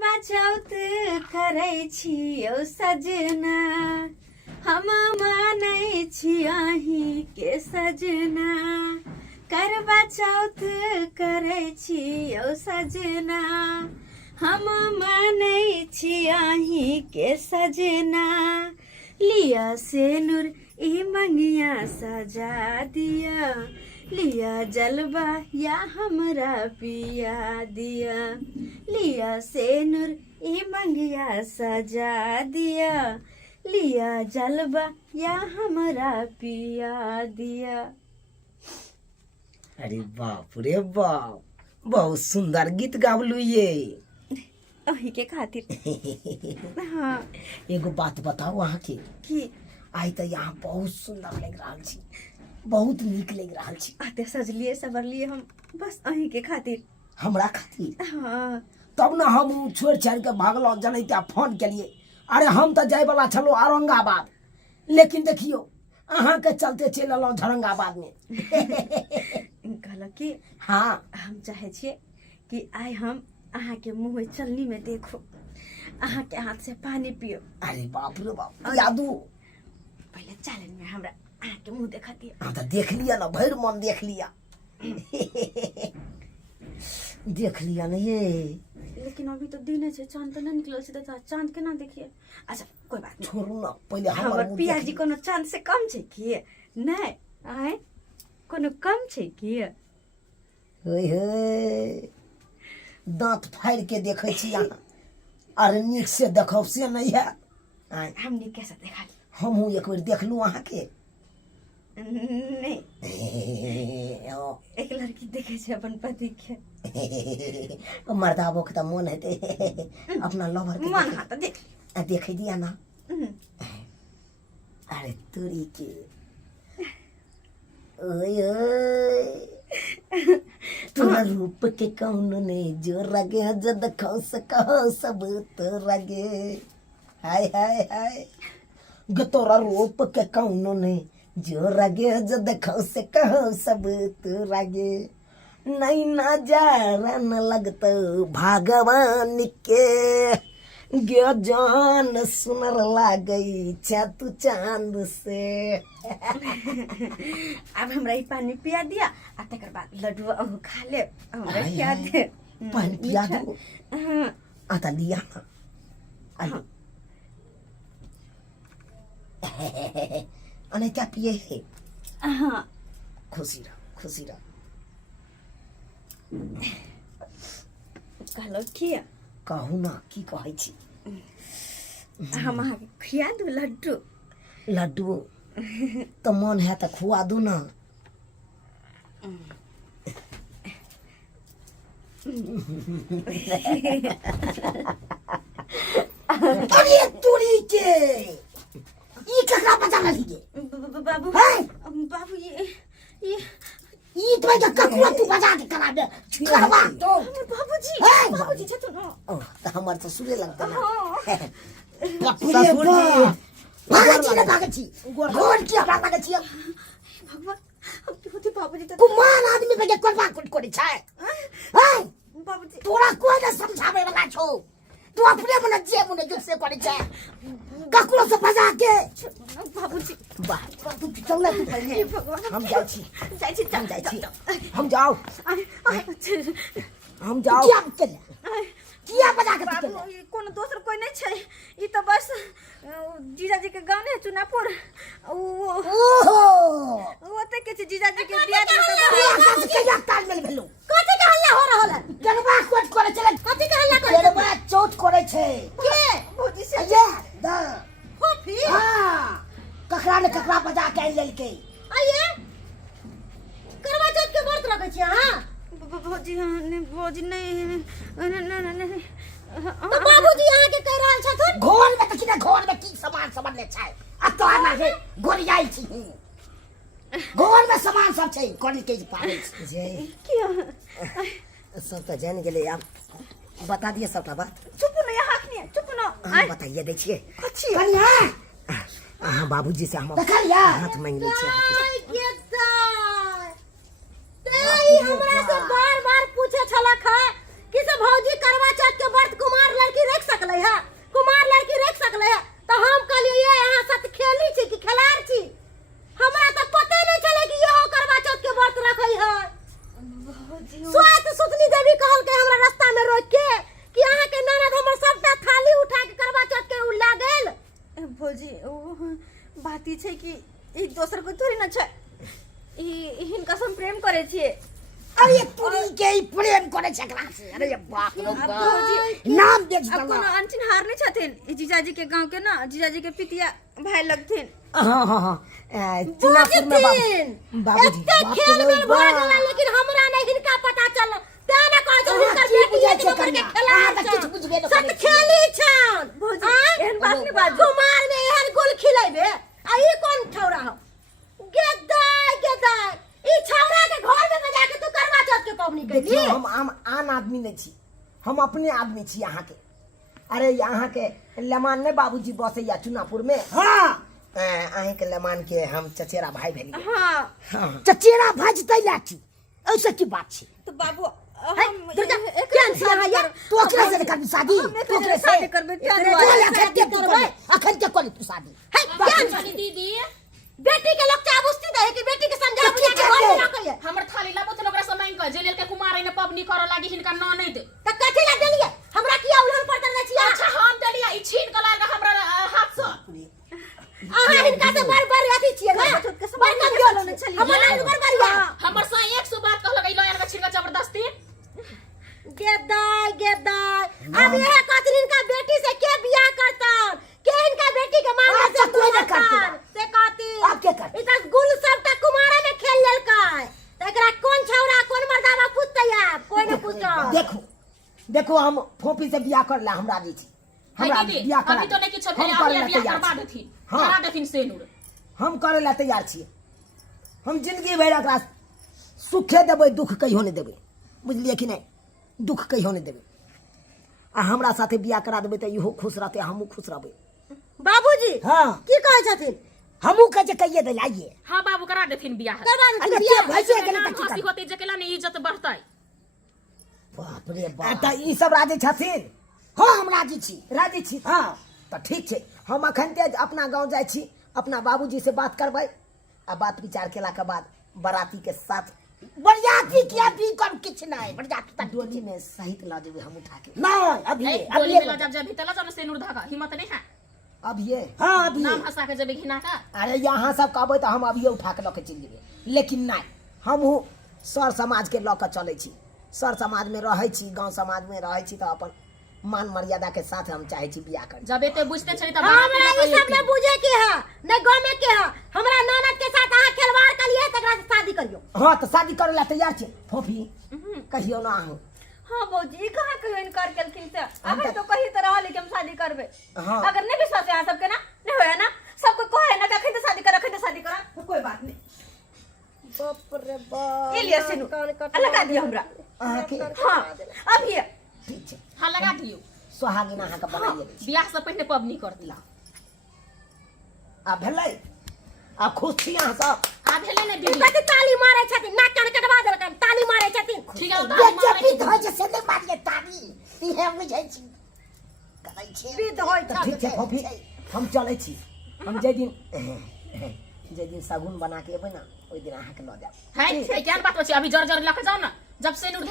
चौथ करै छियौ सजना, हम मानै छी अहीं के सजना। करवा चौथ करै छियौ सजना, हम मानै छी अहीं के सजना। लिया सेनुर ई मंगिया सजा दिया, लिया जलवा या हमरा पिया दिया। लिया सेनुर ई मंगिया सजा दिया, लिया जलवा या हमरा पिया दिया। अरे बाप रे बाप, बहुत सुंदर गीत गावलू ये। अही के खातिर। हाँ एगो बात बताओ अहाँ के की आई तो यहाँ बहुत सुंदर लग रहा छी, बहुत नीक लग रहा छी। आते सजलिए सवरलिए हम बस अही के खातिर। हमरा खातिर? हाँ तब ना हम छोड़ छाड़ के भागलो, जनैता फोन के लिए। अरे हम तो जाए वाला छलो औरंगाबाद, लेकिन देखियो अहाँ के चलते चल अलो औरंगाबाद में। कहल कि हाँ हम चाहे छिए कि आइ हम अहाँ के मुँह चलनी में देखो, अहाँ के हाथ से पानी पियो। अरे बाप रे बाप, यादू पहले चैलेंज में हमरा अहाँ के मुँह देखा दिया। हाँ तो देख लिया ना, भर मन देख लिया। देख लिया ना ये। लेकिन अभी तो दिन है, चांद तो नहीं निकल से, तो चांद के ना देखिए। अच्छा कोई बात नहीं, छोड़ू ना, पहले हमर पिया जी कोनो चांद से कम छे कि नहीं? आए कोनो कम छे कि? होय होय, दांत फाड़ के देखे छी अहाँ। अरे नीक से देखब से नहीं है। हमने कैसा देखा? हमहू एक बेर देखलू अहाँ के। नहीं एक लड़की देखे छे अपन पति के। मर्दाबो के तो मन हेते अपना लवर के मन हाथ देख देखे दिया ना। अरे तोरी के ओए ओए, तोरा रूप के कौन ने जो रगे जो देखो सको सब तो रगे। हाय हाय हाय, ग तोरा रूप के कौन ने जो रगे जो देखो से कहो सब तो रगे। नहीं नजारा न लगतो भगवान के, गे जान सुनर लागई छा तू चांद से। अब हमरा ई पानी पिया दिया, आ तकर बाद लड्डू खा ले, हमरा खिया दे। पानी पिया दो। हाँ आता लिया ना। हाँ। अने क्या पिए है? हाँ खुशी रह, खुशी रह। कहलो खिया? कहू ना, की कहै छी? हम अहाँ के खिया दू लड्डू। लड्डू तो मन है तो खुआ दू ना। अरे तोरी के ई ककरा पता लगी गे? बाबू हैं? बाबू ये ई तो क्या ककरा तू बजा के करा दे करवा तो। बाबूजी हैं? बाबूजी छ तो ना। ओह तो हमर तो सुरे लगता ना। हाँ। ससुर जी भागै छी ना, भागै छी गोर की हमरा लागै छी। भगवान अब की होती बाबूजी तो कुमान आदमी पे करवा कुट करे छै। हैं? बाबूजी तोरा कोई न समझावे वाला छौ, तू अपने मन जे मन जो से करे छै ककरो से बजा के। बाबूजी वाह तू चल ले, तू पहले भगवान हम जाई छी, जाई छी हम जाई छी। हम जाओ, हम जाओ। क्या चल किया बजा के तू बाबू ये कोनो दोसर कोई नहीं छै, ई तो बस जीजाजी के गांव ने चुनापुर ओहो ओते के छै जीजाजी के बियाह में तू के या ताल में भेलू। कथि के हल्ला हो रहल है? गरबा कोट करे चले, कथि के हल्ला करे? गरबा चोट करे छै के भौजी से ये दा। हो फिर हां ककरा ने ककरा बजा के आइ लेलकै। आइए करवा चौथ के व्रत रखै छी हां? भौजी भौजी नहीं नहीं तो बाबूजी यहाँ के कह रहल छथुन घोर में तकिना, घोर में की सामान सब ले छै आ तो आना है गोरियाई छी। घोर में सामान सब छै, कोन के पाबै छै क्या सब तो जान गेले। आप बता दिए सबटा बात। चुप न यहाँ नहीं चुप न हम बताइए देखिए अच्छी कनिया। हां बाबूजी से हम हाथ मांग ले छी। हमरा से बार-बार पूछे छलक है कि से भौजी करवा चौथ के व्रत कुमार लड़की कि ई दोसर को थोड़ी ना छै ई हिनका से हम प्रेम करे छिए। अरे तोरी के ई प्रेम करे छकरा से। अरे बाप रे बाप, नाम देख अब कोनो अंतिम हार नहीं छथिन ई जीजाजी के गांव के ना, जीजाजी के पितिया भाई लगथिन। हां हां हां चुनापुर में बाबूजी एते खेल में भरा गेला, लेकिन हमरा नहीं हिनका पता चल तेना कहै छै हिनकर बेटी है तो के खेला किछ बुझबे न सब खेली छन भौजी। एहन बात नहीं बात, कुमार में एहन गोल खिलेबे आ ई कोन ठौरा हो गेदाय गेदाय ई छौरा के घर में बजा के तू करवा चौथ के पवनी कैली। देखियो हम आन आदमी नहीं छी, हम अपने आदमी छी यहाँ के। अरे यहाँ के लेमान ने बाबूजी बसे या चुनापुर में। हाँ अहीं के लेमान के हम चचेरा भाई भेली। हां चचेरा भाई जतै लाठी ऐसे की बात छी। तो बाबू हम केन से यहाँ यार तू अकेले से कर शादी, तू अकेले से शादी करबे अखन के कर तू शादी। है केन दीदी बेटी के लोग चाबुस्ती दे कि बेटी के समझा बुझा के घर ना कहिए। हमर थाली लाबो त ओकरा समय क जे लेल के कुमार ने पबनी कर लागी हिनका न नहीं दे त कथि ला देलिए हमरा किया उलहन पर देने छिया। अच्छा हम देलिया ई छीन के लाग हमरा हाथ से आहा हिनका से बार अथी छिए ना बार कम गेलो न छलिए हमर नहीं बरबरिया हमर से 100 बात कहलक ई लयन के छीन के जबरदस्ती गेदाय गेदाय। अब ये कतरिन का बेटी से के बियाह करता के इनका बेटी के मांग से कोई न करता से कहती अब के कर इतना गुल सबटा कुमारा में खेल लेलकै त एकरा कोन छौरा कोन मर्दावा पूछतैया कोई न पूछो। देखो देखो हम फोपी से बियाह कर ला हमरा दी छी, हमरा बियाह कर अभी तो नहीं किछो भेल अभी बियाह करबा देथिन करा देथिन सेनुर हम करे ला तैयार छी। हम जिंदगी भर एकरा सुखे देबै दुख कहियो नहीं देबै, बुझलिए कि नहीं, दुख कहियो नहीं देबै। आ हमरा साथे बियाह करा देबै त इहो खुश रहतै हमहू खुश रहबै। बाबूजी हां की कहै छथिन हमहू कह जे कहिए दे लाइए। हां बाबू करा देथिन बियाह करबा अरे देथिन के बियाह। भैसे के नाम नहीं हंसी होती जे केला ने इज्जत बढ़तै। बाप रे बाप त ई सब राजी छथिन। हां हम राजी छी, राजी छी। हां त ठीक छै, हम अखन ते अपना गांव जाय छी, अपना बाबूजी से बात करबै आ बात विचार केला के बाद बराती के साथ बरियाती किया भी कर किछ नहीं बरियाती त डोली में सहित ला देबै हम उठा के। नहीं अभी गोली में जब जब भीतर जब सेनुर धागा हिम्मत नहीं है अब ये हां अभी नाम हंसा के जब घिना का। अरे यहाँ सब कहबै त हम अभी उठा के ल के चल जेबै, लेकिन नहीं हमहू सर समाज के ल के चलै छी, सर समाज में रहै छी, गांव समाज में रहै छी त अपन मान मर्यादा के साथ हम चाहे छी बियाह कर। जब एते बुझते छै त हमरा ई सब ने बुझे के है ने गांव में के है। हमरा ननद के साथ अहाँ खिलवाड़ करिए तकरा से शादी करियो। हां त शादी करे ला तैयार छी फोफी कहियो ना आहू। हां भौजी कहां कहियो इनकार केलखिन से अगर तो कही त रहले कि हम शादी करबे। हाँ। अगर नहीं विश्वास है सबके ना नहीं होया ना सबको कहे ना कखै तो शादी कर रखै तो शादी कर तो कोई बात नहीं। बाप रे बाप ये लिया सेनु लगा दियो हमरा। अहाँ के हां अब ये ठीक छै हां लगा दियो सोहागिन अहाँ के बनाइए दै छी। बियाह से पहले पबनी कर दिला आ भेलै आ खुश छी अहाँ सब। आ भेले ने दीदी कति ताली मारै छथिन नाक कान कटवा देलकन ताली मारै छथिन। ठीक है बेचपी धोइ छै से नहि मारिए ताली इहे बुझै छी करै छै विध होय त ठीक छै फोफी हम चलै छी। हम जे दिन सगुन बना के एबै ना ओइ दिन अहाँ के ल जाब। है क्या बात छै अभी जर जर लख जाओ ना जब सेनुर